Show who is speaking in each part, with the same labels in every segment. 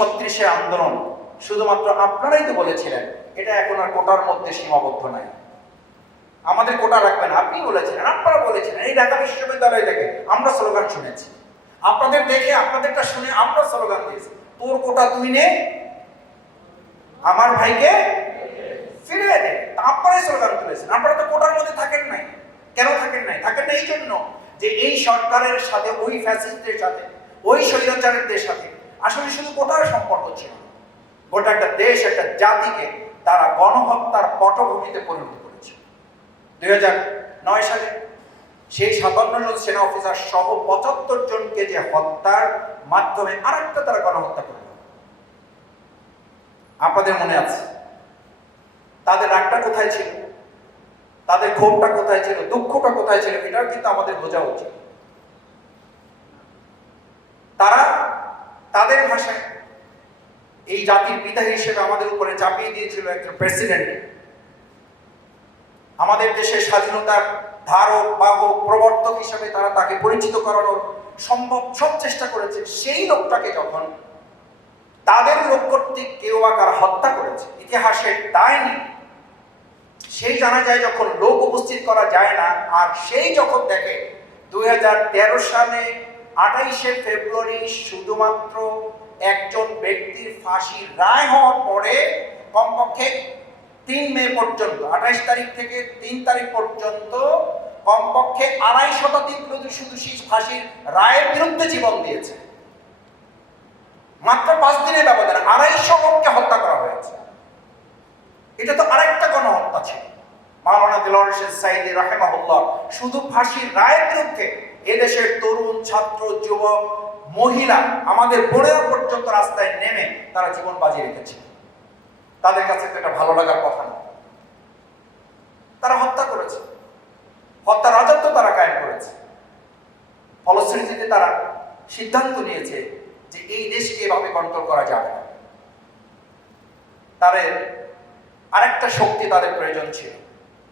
Speaker 1: ছত্রিশের আন্দোলন শুধুমাত্র আপনারাই তো বলেছিলেন, এটা এখন আর কোটার মধ্যে সীমাবদ্ধ নাই। আমাদের কোটা রাখবেন আপনি বলেছিলেন, আপনারা বলেছিলেন, এই ঢাকা বিশ্ববিদ্যালয় থেকে আমরা স্লোগান শুনেছি। আপনাদের দেখে, আপনাদেরটা শুনে আমরা স্লোগান দিয়েছি, তোর কোটা তুই নে, আমার ভাইকে ফিরে দে। আপনারাই স্লোগান তুলেছেন, আপনারা তো কোটার মধ্যে থাকেন নাই। কেন থাকেন নাই? থাকেন না এই জন্য যে এই সরকারের সাথে, ওই ফ্যাসিস্টদের সাথে, ওই স্বৈরাচারীদের সাথে আসলে শুধু কোটার সম্পর্ক ছিল। গোটা একটা দেশ, একটা জাতিকে তারা গণহত্যার পটভূমিতে পরিণত করেছে। দুই নয় সালে সেই সাতান্ন জন সেনা অফিসার সহ পঁচাত্তর জনকে যে হত্যার মাধ্যমে আরেকটা তারা গণহত্যা করল আপনাদের মনে আছে? তাদের রাগটা কোথায় ছিল? তাদের ক্ষোভটা কোথায় ছিল? দুঃখটা কোথায় ছিল? এটাও কিন্তু আমাদের বোঝা উচিত। তারা তাদের ভাষায় এই জাতির পিতা হিসেবে আমাদের উপরে চাপিয়ে দিয়েছিল একজন প্রেসিডেন্ট আমাদের দেশের স্বাধীনতার ধারক, বাহক, প্রবর্তক হিসেবে তারা তাকে পরিচিত করানোর সম্ভব, সব চেষ্টা করেছে। সেই লোকটাকে যখন তাদের লোক কর্তৃক কেউ আকার হত্যা করেছে ইতিহাসের দায় নেই সেই জানা যায় যখন লোক উপস্থিত করা যায় না, আর সেই যখন দেখে দুই হাজার তেরো সালে আঠাইশে ফেব্রুয়ারি শুধুমাত্র একজন ব্যক্তির ফাঁসির রায় হওয়ার পরে কমপক্ষে তিন মে পর্যন্ত, আঠাইশ তারিখ থেকে তিন তারিখ পর্যন্ত কমপক্ষে আড়াই শতাধিক লোক শুধু ফাঁসির রায়ের বিরুদ্ধে জীবন দিয়েছে। মাত্র পাঁচ দিনের ব্যবধানে আড়াইশো লোককে হত্যা করা হয়েছে। এটা তো আরেকটা গণহত্যা ছিল। মাওলানা হোসেন সাইদি রাহেমাহুল্লাহ শুধু ফাঁসির রায়ের বিরুদ্ধে এদেশের তরুণ, ছাত্র, যুবক, মহিলা আমাদের বোনেরা পর্যন্ত রাস্তায় নেমে তারা জীবন বাজিয়ে রেখেছে। তাদের কাছে এটা ভালো লাগার কথা না। তারা হত্যা করেছে। হত্যা রাজত্ব তারা কায়েম করেছে। ফলশ্রুতিতে তারা সিদ্ধান্ত নিয়েছে যে এই দেশকে এভাবে কন্ট্রোল করা যাবে না। তাদের আরেকটা শক্তি তাদের প্রয়োজন ছিল।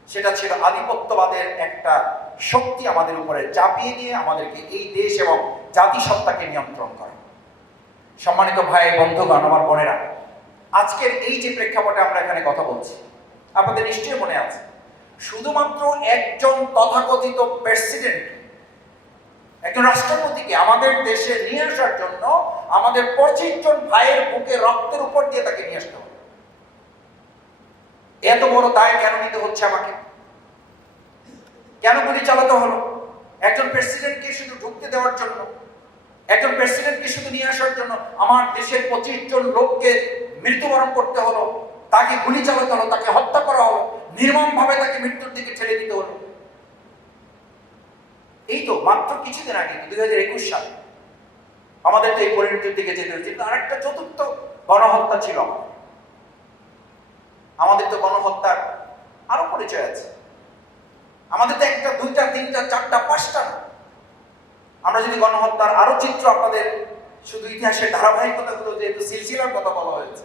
Speaker 1: সেটা ছিল আধিপত্যবাদের একটা শক্তি আমাদের উপরে চাপিয়ে দিয়ে আমাদেরকে এই দেশ এবং জাতিসত্তাকে নিয়ন্ত্রণ করে। সম্মানিত ভাই, বন্ধুগণ, আমার বোনেরা, আজকের এই যে প্রেক্ষাপটে আমরা এখানে কথা বলছি, আপনাদের নিশ্চয়ই মনে আছে, শুধুমাত্র একজন তথাকথিত প্রেসিডেন্ট একজন রাষ্ট্রপতিকে আমাদের দেশে নিয়ে আসার জন্য আমাদের পঁচিশ জন ভাইয়ের বুকে রক্তের উপর দিয়ে তাকে নিয়ে আসতে হবে। এত বড় দায় কেন নিতে হচ্ছে আমাকে? কেন গুলি চালাতে হলো? একজন প্রেসিডেন্টকে শুধু ঢুকতে দেওয়ার জন্য, একজন প্রেসিডেন্টকে শুধু নিয়ে আসার জন্য আমার দেশের পঁচিশ জন লোককে মৃত্যুবরণ করতে হলো, তাকে গুলি চালাতে হলো, তাকে হত্যা করা হলো নির্মম ভাবে তাকে মৃত্যুর দিকে ঠেলে দিতে হলো। এই তো মাত্র কিছুদিন আগে, দুই হাজার একুশ সালে আমাদের তো এই পরিণতির দিকে যেতে হচ্ছে কিন্তু আরেকটা চতুর্থ গণহত্যা ছিল। আমাদের তো গণহত্যার আরও পরিচয় আছে। আমাদের তো একটা, দুইটা, তিনটা, চারটা, পাঁচটা আমরা যদি গণহত্যার আরও চিত্র আপনাদের শুধু ইতিহাসের ধারাবাহিকতাগুলো যেহেতু সিলসিলার কথা বলা হয়েছে।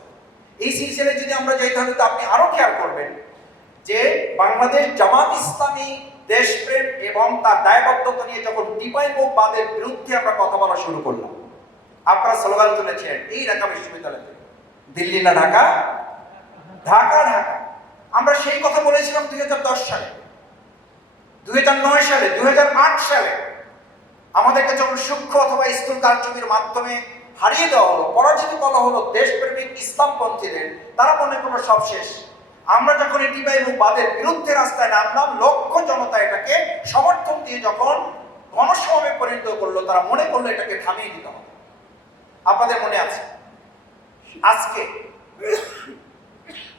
Speaker 1: এই সিলসিলায় যদি আমরা যাই তাহলে তো আপনি আরও খেয়াল করবেন যে বাংলাদেশ জামাত ইসলামী দেশপ্রেম এবং তার দায়বদ্ধতা নিয়ে যখন টিপাই বাদের বিরুদ্ধে আমরা কথা বলা শুরু করলাম, আপনারা স্লোগান তুলেছেন, এই ঢাকা বিশ্ববিদ্যালয় দিল্লি না ঢাকা? ঢাকা ঢাকা। আমরা সেই কথা বলেছিলাম দুই হাজার দশ সালে। দু হাজার নয় সালে দু হাজার আট সালে আমাদেরকে যখন সূক্ষ্ম অথবা স্কুল কার্যক্রমের মাধ্যমে হারিয়ে দেওয়া হলো, পরাজিত করা হলো দেশপ্রেমিক ইসলামপন্থীদের, তারা মনে করল সব শেষ। আমরা যখন এটি এবং বাদের বিরুদ্ধে রাস্তায় নামলাম, লক্ষ জনতা এটাকে সমর্থন দিয়ে যখন গণসমাবে পরিণত করল, তারা মনে করল এটাকে থামিয়ে দিতে হবে। আপনাদের মনে আছে? আজকে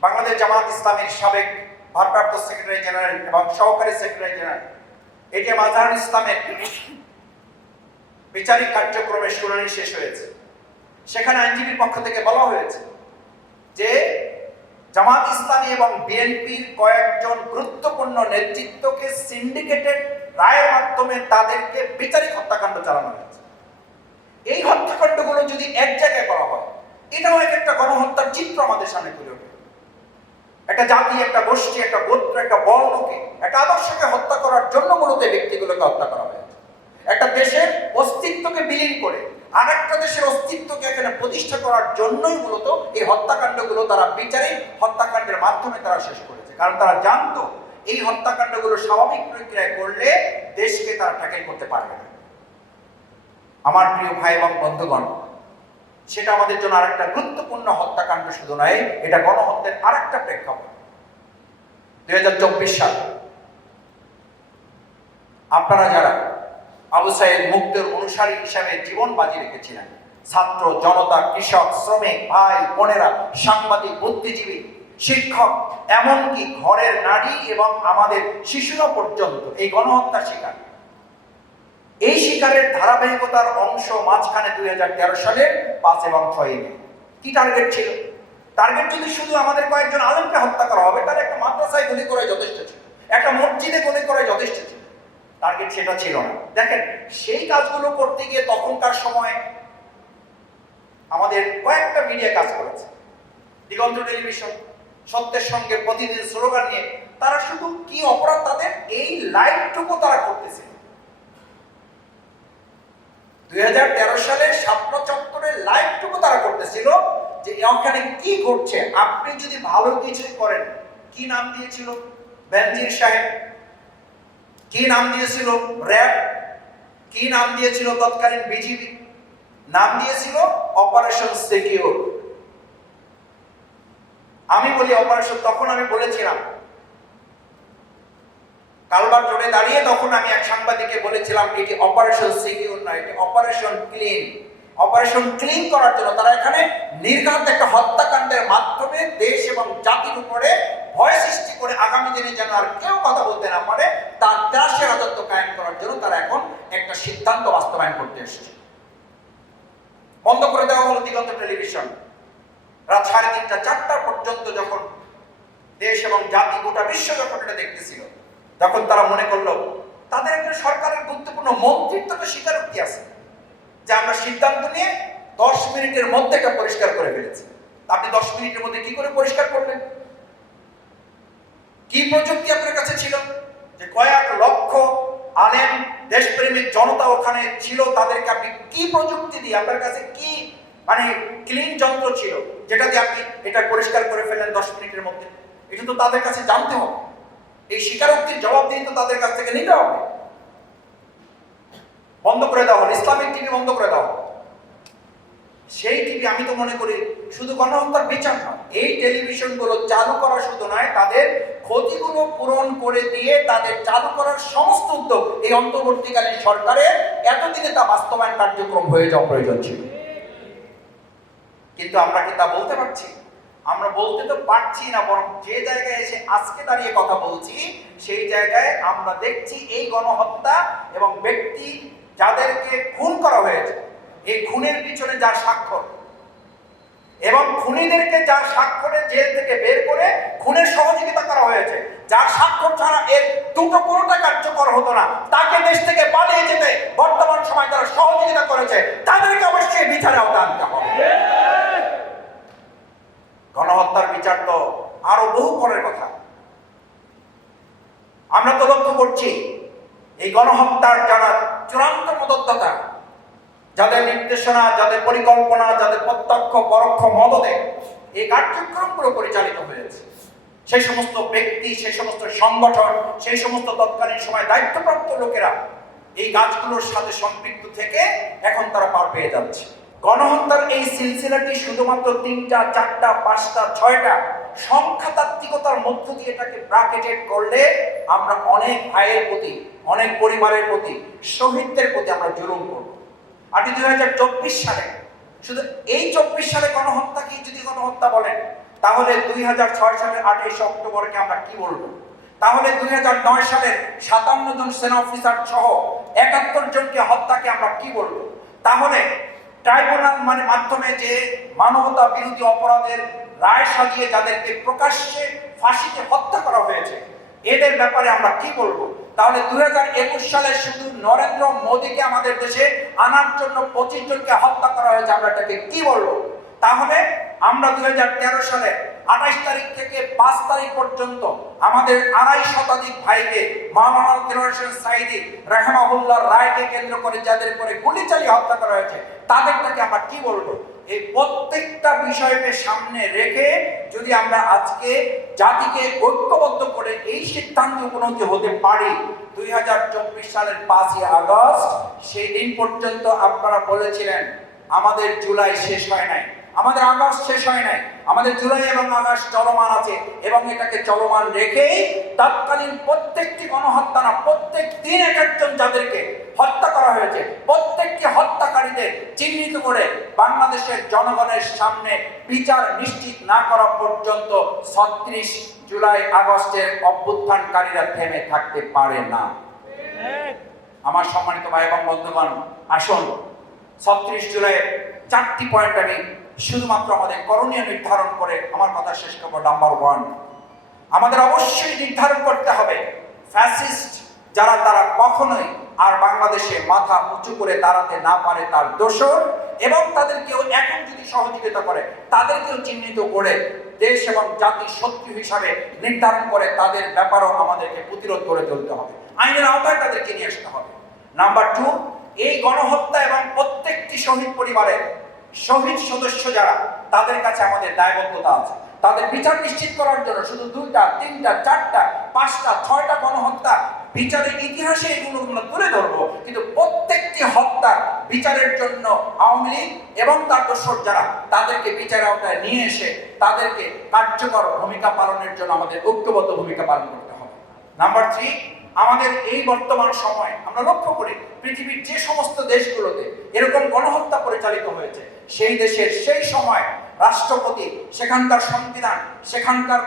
Speaker 1: বাংলাদেশ জামাত ইসলামের সাবেক ভারপ্রাপ্ত সেক্রেটারি জেনারেল এবং সহকারী সেক্রেটারি জেনারেল এটিএম আজহারুল ইসলামের বিচারিক কার্যক্রমের শুনানি শেষ হয়েছে। সেখানে আইনজীবীর পক্ষ থেকে বলা হয়েছে যে জামাত ইসলামী এবং বিএনপির কয়েকজন গুরুত্বপূর্ণ নেতৃত্বকে সিন্ডিকেটেড রায়ের মাধ্যমে তাদেরকে বিচারিক হত্যাকাণ্ড চালানো হয়েছে। এই হত্যাকাণ্ডগুলো যদি এক জায়গায় করা হয়, এটাও এক একটা গণহত্যার চিত্র আমাদের সামনে তুলে একটা জাতি, একটা গোষ্ঠী, একটা গোত্র, একটা বর্ণকে একটা আদর্শকে হত্যা করার জন্য মূলত ব্যক্তিগুলোকে হত্যা করা হয়েছে। একটা দেশের অস্তিত্বকে বিলীন করে আরেকটা দেশের অস্তিত্বকে এখানে প্রতিষ্ঠা করার জন্যই মূলত এই হত্যাকাণ্ডগুলো তারা বিচারে, হত্যাকাণ্ডের মাধ্যমে তারা শেষ করেছে। কারণ তারা জানতো এই হত্যাকাণ্ডগুলো স্বাভাবিক প্রক্রিয়ায় করলে দেশকে তারা ট্যাকেল করতে পারবে না। আমার প্রিয় ভাই এবং বন্ধুগণ সেটা আমাদের জন্য আরেকটা গুরুত্বপূর্ণ হত্যাকাণ্ড শুধু নয়, এটা গণহত্যার আরেকটা প্রেক্ষাপট। দুই হাজার চব্বিশ সাল, আপনারা যারা আবু সাইদ মুক্তের অনুসারী হিসাবে জীবন বাজি রেখেছিলেন, ছাত্র, জনতা, কৃষক, শ্রমিক, ভাই, বোনেরা, সাংবাদিক, বুদ্ধিজীবী, শিক্ষক, এমনকি ঘরের নারী এবং আমাদের শিশুরা পর্যন্ত এই গণহত্যা শিকার। এই শিকারের ধারাবাহিকতার অংশ মাঝখানে দুই হাজার তেরো সালের পাঁচ এবং ছয় কি টার্গেট ছিল? টার্গেট যদি শুধু আমাদের কয়েকজন আলমকে হত্যা করা হবে, তাহলে একটা মাদ্রাসায় গুলি করে যথেষ্ট ছিল। একটা মসজিদে গুলি করে যথেষ্ট ছিল। টার্গেট সেটা ছিল না। দেখেন, সেই কাজগুলো করতে গিয়ে তখনকার সময় আমাদের কয়েকটা মিডিয়া কাজ করেছে। দিগন্ত টেলিভিশন, সত্যের সঙ্গে প্রতিদিন স্লোগান নিয়ে, তারা শুধু কি অপরাধ তাদের? এই লাইভটুকু তারা দুই সালের শাপলা চত্বরের লাইভটুকু তারা করতেছিল যে ওখানে কি ঘটছে? আপনি যদি ভালো কিছু করেন, কি নাম দিয়েছিল? বেনজির সাহেব। কি নাম দিয়েছিল? র্যাব। কি নাম দিয়েছিল তৎকালীন বিজিবি? নাম দিয়েছিল অপারেশন সিকিউর। আমি বলি অপারেশন, তখন আমি বলেছিলাম কালবার রোডে দাঁড়িয়ে তখন আমি এক সাংবাদিককে বলেছিলাম, এটি অপারেশন সিকিউর নয়, এটি অপারেশন ক্লিন অপারেশন ক্লিন করার জন্য তারা এখানে নির্ঘাত একটা হত্যাকাণ্ডের মাধ্যমে দেশ এবং জাতির উপরে ভয় সৃষ্টি করে আগামী দিনে যেন আর কেউ কথা বলতে না পারে, তার ত্রাসের রাজত্ব কায়েম করার জন্য তারা এখন একটা সিদ্ধান্ত বাস্তবায়ন করতে এসেছে। বন্ধ করে দেওয়া হলো দিগন্ত টেলিভিশন। রাত সাড়ে তিনটা, চারটা পর্যন্ত যখন দেশ এবং জাতি গোটা বিশ্ব যখন এটা দেখতেছিল তখন তারা মনে করল, তাদের একটা সরকারের গুরুত্বপূর্ণ মন্ত্রিত্ব তো স্বীকারোক্তি আছে, যে আমরা সিদ্ধান্ত নিয়ে দশ মিনিটের মধ্যে এটা পরিষ্কার করে ফেলেছি। আপনি দশ মিনিটের মধ্যে কি করে পরিষ্কার করলেন? কি প্রযুক্তি আপনার কাছে ছিল? যে কয়েক লক্ষ আলেম, দেশপ্রেমিক জনতা ওখানে ছিল, তাদেরকে আপনি কি প্রযুক্তি দিয়ে, আপনার কাছে কি মানে ক্লিন যন্ত্র ছিল, যেটা দিয়ে আপনি এটা পরিষ্কার করে ফেললেন দশ মিনিটের মধ্যে? এটা তো তাদের কাছে জানতে হবে। এই স্বীকারোক্তির জবাব দিয়ে তো তাদের কাছ থেকে নিতে হবে। বন্ধ করে দেওয়া হলো, ইসলামিক টিভি বন্ধ করে দেওয়া হলো। সেই টিভি আমি তো মনে করি শুধু গণহত্যার বিচার নয়, এই টেলিভিশনগুলো চালু করা শুধু নয়, তাদের ক্ষতিগুলো পূরণ করে দিয়ে তাদের চালু করার সমস্ত উদ্যোগ এই অন্তর্বর্তীকালীন সরকারের এতদিনে তা বাস্তবায়ন কার্যক্রম হয়ে যাওয়া প্রয়োজন ছিল। কিন্তু আমরা কি তা বলতে পারছি? আমরা বলতে তো পারছি না, বরং যে জায়গায় এসে আজকে দাঁড়িয়ে কথা বলছি, সেই জায়গায় আমরা দেখছি এই গণহত্যা এবং ব্যক্তি যাদেরকে খুন করা হয়েছে, এই খুনের পিছনে যার স্বাক্ষর। এবং খুনিদেরকে যার স্বাক্ষরে জেল থেকে বের করে খুনের সহযোগিতা করা হয়েছে, যার স্বাক্ষর ছাড়া এর দুটো কোনোটা কার্যকর হতো না, তাকে দেশ থেকে পালিয়ে যেতে বর্তমান সময় যারা সহযোগিতা করেছে, তাদেরকে অবশ্যই বিচারে আওতা আনতে হবে। গণহত্যার বিচার তো আরও বহু পরের কথা। আমরা তো লক্ষ্য করছি, এই গণহত্যার যারা চূড়ান্ত মদতদাতা, যাদের নির্দেশনা, যাদের পরিকল্পনা, যাদের প্রত্যক্ষ, পরোক্ষ মদতে এই কার্যক্রমগুলো পরিচালিত হয়েছে। সেই সমস্ত ব্যক্তি, সেই সমস্ত সংগঠন, সেই সমস্ত তৎকালীন সময় দায়িত্বপ্রাপ্ত লোকেরা এই গাছগুলোর সাথে সম্পৃক্ত থেকে এখন তারা পার পেয়ে যাচ্ছে। গণহত্যার এই সিলসিলাটি শুধুমাত্র তিনটা, চারটা, পাঁচটা, ছয়টা সংখ্যাতাত্ত্বিকতার মধ্য দিয়ে এটাকে ব্রাকেটেড করলে আমরা অনেক ভাইয়ের প্রতি, অনেক পরিবারের প্রতি, শহীদদের প্রতি আমরা জুলুম করব। আপনি দুই হাজার চব্বিশ সালে, শুধু এই চব্বিশ সালে গণহত্যাকেই যদি গণহত্যা বলেন, তাহলে দুই হাজার ছয় সালের আঠাইশে অক্টোবরকে আমরা কি বলব? তাহলে দুই হাজার নয় সালের সাতান্ন জন সেনা অফিসার সহ একাত্তর জনকে হত্যাকে আমরা কি বলব? তাহলে ট্রাইব্যুনাল মানে মাধ্যমে যে মানবতা বিরোধী অপরাধের রায় সাজিয়ে যাদেরকে প্রকাশ্যে ফাঁসিতে হত্যা করা হয়েছে, এদের ব্যাপারে আমরা কি বলব? তাহলে দুই হাজার একুশ সালে শুধু নরেন্দ্র মোদীকে আমাদের দেশে আনার জন্য পঁচিশ জনকে হত্যা করা হয়েছে, আমরা এটাকে কি বলব? তাহলে আমরা দু হাজার তেরো সালে আঠাইশ তারিখ থেকে পাঁচ তারিখ পর্যন্ত আমাদের আড়াই শতাধিক ভাইকে দিলওয়ার হোসেন সাইদি রাহমাহুল্লাহ রায়কে কেন্দ্র করে যাদের করে গুলি চালিয়ে হত্যা করা হয়েছে তাদের তাদেরটাকে আমরা কি বলব? এই প্রত্যেকটা বিষয়কে সামনে রেখে যদি আমরা আজকে জাতিকে ঐক্যবদ্ধ করে এই সিদ্ধান্তে উপনীত হতে পারি, দুই হাজার চব্বিশ সালের পাঁচই আগস্ট, সেই দিন পর্যন্ত আপনারা বলেছিলেন, আমাদের জুলাই শেষ হয় নাই। আমাদের আগস্ট শেষ হয় নাই। আমাদের জুলাই এবং আগস্ট চলমান আছে এবং এটাকে চলমান রেখেই তৎকালীন প্রত্যেকটি গণহত্যা না প্রত্যেক দিন এক একজন যাদেরকে হত্যা করা হয়েছে প্রত্যেকটি হত্যাকারীদের চিহ্নিত করে বাংলাদেশের জনগণের সামনে বিচার নিশ্চিত না করা পর্যন্ত ছত্রিশ জুলাই, আগস্টের অভ্যুত্থানকারীরা থেমে থাকতে পারে না। আমার সম্মানিত ভাই এবং বন্ধুগণ, আসুন, ছত্রিশ জুলাই চারটি পয়েন্ট আমি শুধুমাত্র আমাদের করণীয় নির্ধারণ করে আমার কথা শেষ করব নাম্বার ওয়ান আমাদের অবশ্যই নির্ধারণ করতে হবে ফ্যাসিস্ট যারা তারা কখনোই আর বাংলাদেশে মাথা উঁচু করে দাঁড়াতে না পারে তার দোষর, এবং তাদেরকেও এখন যদি সহযোগিতা করে, তাদেরকেও চিহ্নিত করে দেশ এবং জাতির শত্রু হিসাবে নির্ধারণ করে তাদের ব্যাপারেও আমাদেরকে প্রতিরোধ করে তুলতে হবে, আইনের আওতায় তাদেরকে নিয়ে আসতে হবে। নাম্বার টু এই গণহত্যা এবং প্রত্যেকটি শহীদ পরিবারের শহীদ সদস্য যারা, তাদের কাছে আমাদের দায়বদ্ধতা আছে। তাদের বিচার নিশ্চিত করার জন্য শুধু দুইটা, তিনটা, চারটা, পাঁচটা, ছয়টা গণহত্যা বিচারের ইতিহাসে এগুলো আমরা তুলে ধরবো। কিন্তু প্রত্যেকটি হত্যা বিচারের জন্য আওয়ামী লীগ এবং তার দোসর যারা, তাদেরকে বিচারের আওতায় নিয়ে এসে তাদেরকে কার্যকর ভূমিকা পালনের জন্য আমাদের ঐক্যবদ্ধ ভূমিকা পালন করতে হবে। নাম্বার থ্রি, আমাদের এই বর্তমান সময় আমরা লক্ষ্য করি, পৃথিবীর যে সমস্ত দেশগুলোতে এরকম গণহত্যা পরিচালিত হয়েছে সেই দেশের সেই সময় রাষ্ট্রপতি, সেখানকার সংবিধান, সেখানকার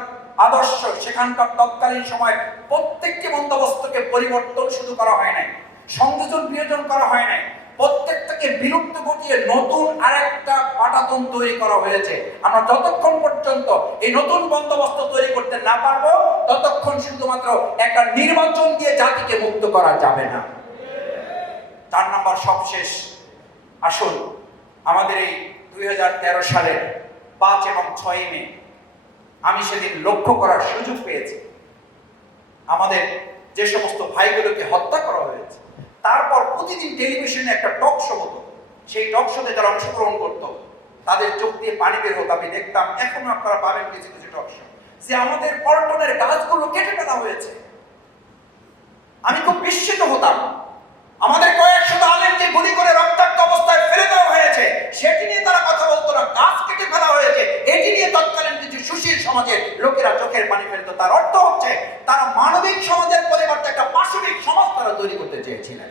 Speaker 1: আদর্শ, সেখানকার তৎকালীন সময় প্রত্যেকটি বন্দোবস্তকে পরিবর্তন শুধু করা হয় নাই, সংযোজন বিয়োজন করা হয় নাই, প্রত্যেকটাকে বিলুপ্ত ঘটিয়ে নতুন আরেকটা পাটাতন তৈরি করা হয়েছে। আমরা যতক্ষণ পর্যন্ত এই নতুন বন্দোবস্ত তৈরি করতে না পারব, ততক্ষণ শুধুমাত্র একটা নির্বাচন দিয়ে জাতিকে মুক্ত করা যাবে না। চার নাম্বার সবশেষ। আসুন আমাদের এই দুই হাজার তেরো সালের পাঁচ এবং ছয় মে, আমি সেদিন লক্ষ্য করার সুযোগ পেয়েছি। আমাদের যে সমস্ত ভাইগুলোকে হত্যা করা হয়েছে, তারপর প্রতিদিন টেলিভিশনে একটা টক শো হতো। সেই টক শোতে যারা অংশগ্রহণ করত, তাদের চোখ দিয়ে পানি বের হতো। আমি দেখতাম, এখনও আপনারা পাবেন কিছু কিছু টক শো। যে আমাদের পল্টনের গাছগুলো কেটে ফেলা হয়েছে। আমি খুব বিস্মিত হতাম। আমাদের কয়েকশো আলেমকে গুলি করে রক্তাক্ত অবস্থায় ফেলে দেওয়া সমাজের লোকেরা চোখের পানি ফেলতো। তার অর্থ হচ্ছে, তারা মানবিক সমাজের পরিবর্তে একটা পাশবিক সমাজ তারা তৈরি করতে চেয়েছিলেন।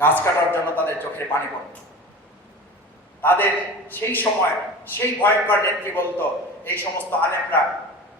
Speaker 1: গাছ কাটার জন্য তাদের চোখের পানি পড়ত। তাদের সেই সময় সেই ভয়ঙ্কর নেত্রী বলতো, এই সমস্ত আলেমরা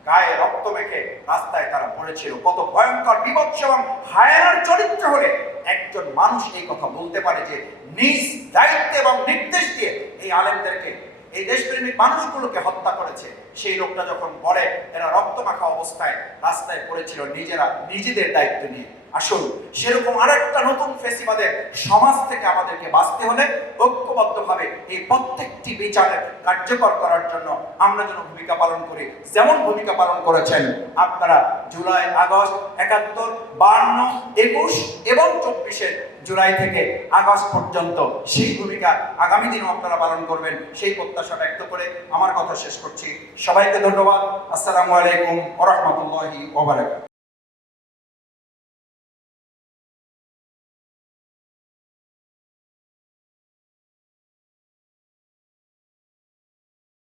Speaker 1: গায়ে রক্ত মেখে রাস্তায় তারা পড়েছিল। কত ভয়ঙ্কর বিভৎস এবং হায়ানার চরিত্র হলে একজন মানুষ এই কথা বলতে পারে যে, নিজ দায়িত্ব এবং নির্দেশ দিয়ে এই আলেমদেরকে এই দেশপ্রেমিক মানুষগুলোকে হত্যা করেছে। সেই লোকটা যখন মরে, এরা রক্ত মাখা অবস্থায় রাস্তায় পড়েছিল। নিজেরা, নিজেদের দায়িত্ব নিয়ে। আসুন, সেরকম আরেকটা নতুন ফেসিবাদের সমাজ থেকে আমাদেরকে বাঁচতে হলে ঐক্যবদ্ধভাবে এই প্রত্যেকটি বিচারের কার্যকর করার জন্য আমরা যেন ভূমিকা পালন করি। যেমন ভূমিকা পালন করেছেন আপনারা জুলাই, আগস্ট, একাত্তর, বান্ন, একুশ এবং চব্বিশের জুলাই থেকে আগস্ট পর্যন্ত সেই ভূমিকা আগামী দিনও আপনারা পালন করবেন, সেই প্রত্যাশা ব্যক্ত করে আমার কথা শেষ করছি। সবাইকে ধন্যবাদ। আসসালামু আলাইকুম ওরহমতুল্লাহি ওবারাকাতুহু